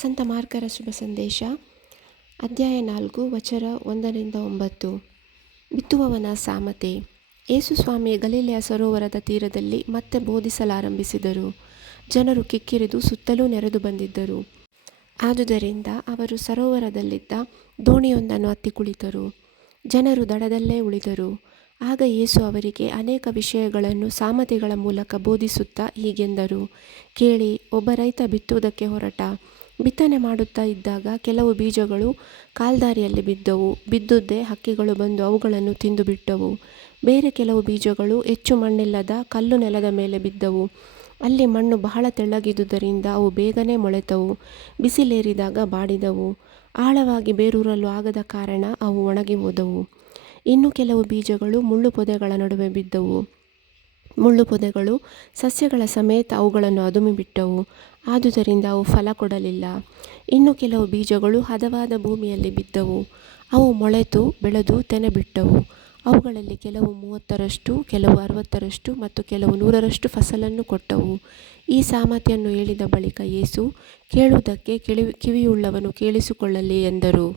ಸಂತ ಮಾರ್ಕರ ಶುಭ ಸಂದೇಶ ಅಧ್ಯಾಯ 4 ವಚನ 1-9. ಬಿತ್ತುವವನ ಸಾಮತೆ. ಯೇಸು ಸ್ವಾಮಿ ಗಲಿಲೆಯ ಸರೋವರದ ತೀರದಲ್ಲಿ ಮತ್ತೆ ಬೋಧಿಸಲಾರಂಭಿಸಿದರು. ಜನರು ಕಿಕ್ಕಿರಿದು ಸುತ್ತಲೂ ನೆರೆದು ಬಂದಿದ್ದರು. ಆದುದರಿಂದ ಅವರು ಸರೋವರದಲ್ಲಿದ್ದ ದೋಣಿಯೊಂದನ್ನು ಹತ್ತಿ ಕುಳಿತರು. ಜನರು ದಡದಲ್ಲೇ ಉಳಿದರು. ಆಗ ಯೇಸು ಅವರಿಗೆ ಅನೇಕ ವಿಷಯಗಳನ್ನು ಸಾಮತೆಗಳ ಮೂಲಕ ಬೋಧಿಸುತ್ತಾ ಹೀಗೆಂದರು. ಕೇಳಿ, ಒಬ್ಬ ರೈತ ಬಿತ್ತುವುದಕ್ಕೆ ಹೊರಟ. ಬಿತ್ತನೆ ಮಾಡುತ್ತಾ ಇದ್ದಾಗ ಕೆಲವು ಬೀಜಗಳು ಕಾಲ್ದಾರಿಯಲ್ಲಿ ಬಿದ್ದವು. ಬಿದ್ದುದೇ ಹಕ್ಕಿಗಳು ಬಂದು ಅವುಗಳನ್ನು ತಿಂದು ಬಿಟ್ಟವು. ಬೇರೆ ಕೆಲವು ಬೀಜಗಳು ಹೆಚ್ಚು ಮಣ್ಣಿಲ್ಲದ ಕಲ್ಲು ನೆಲದ ಮೇಲೆ ಬಿದ್ದವು. ಅಲ್ಲಿ ಮಣ್ಣು ಬಹಳ ತೆಳ್ಳಗಿದ್ದುದರಿಂದ ಅವು ಬೇಗನೆ ಮೊಳೆತವು. ಬಿಸಿಲೇರಿದಾಗ ಬಾಡಿದವು. ಆಳವಾಗಿ ಬೇರೂರಲು ಆಗದ ಕಾರಣ ಅವು ಒಣಗಿ ಹೋದವು. ಇನ್ನು ಕೆಲವು ಬೀಜಗಳು ಮುಳ್ಳು ಪೊದೆಗಳ ನಡುವೆ ಬಿದ್ದವು. ಮುಳ್ಳು ಪೊದೆಗಳು ಸಸ್ಯಗಳ ಸಮೇತ ಅವುಗಳನ್ನು ಅದುಮಿಬಿಟ್ಟವು. ಆದುದರಿಂದ ಅವು ಫಲ ಕೊಡಲಿಲ್ಲ. ಇನ್ನು ಕೆಲವು ಬೀಜಗಳು ಹದವಾದ ಭೂಮಿಯಲ್ಲಿ ಬಿದ್ದವು. ಅವು ಮೊಳೆತು ಬೆಳೆದು ತೆನೆ ಬಿಟ್ಟವು. ಅವುಗಳಲ್ಲಿ ಕೆಲವು 30ರಷ್ಟು, ಕೆಲವು 60ರಷ್ಟು ಮತ್ತು ಕೆಲವು 100ರಷ್ಟು ಫಸಲನ್ನು ಕೊಟ್ಟವು. ಈ ಸಾಮತೆಯನ್ನು ಹೇಳಿದ ಬಳಿಕ ಯೇಸು, ಕೇಳುವುದಕ್ಕೆ ಕಿವಿಯುಳ್ಳವನು ಕೇಳಿಸಿಕೊಳ್ಳಲಿ ಎಂದರು.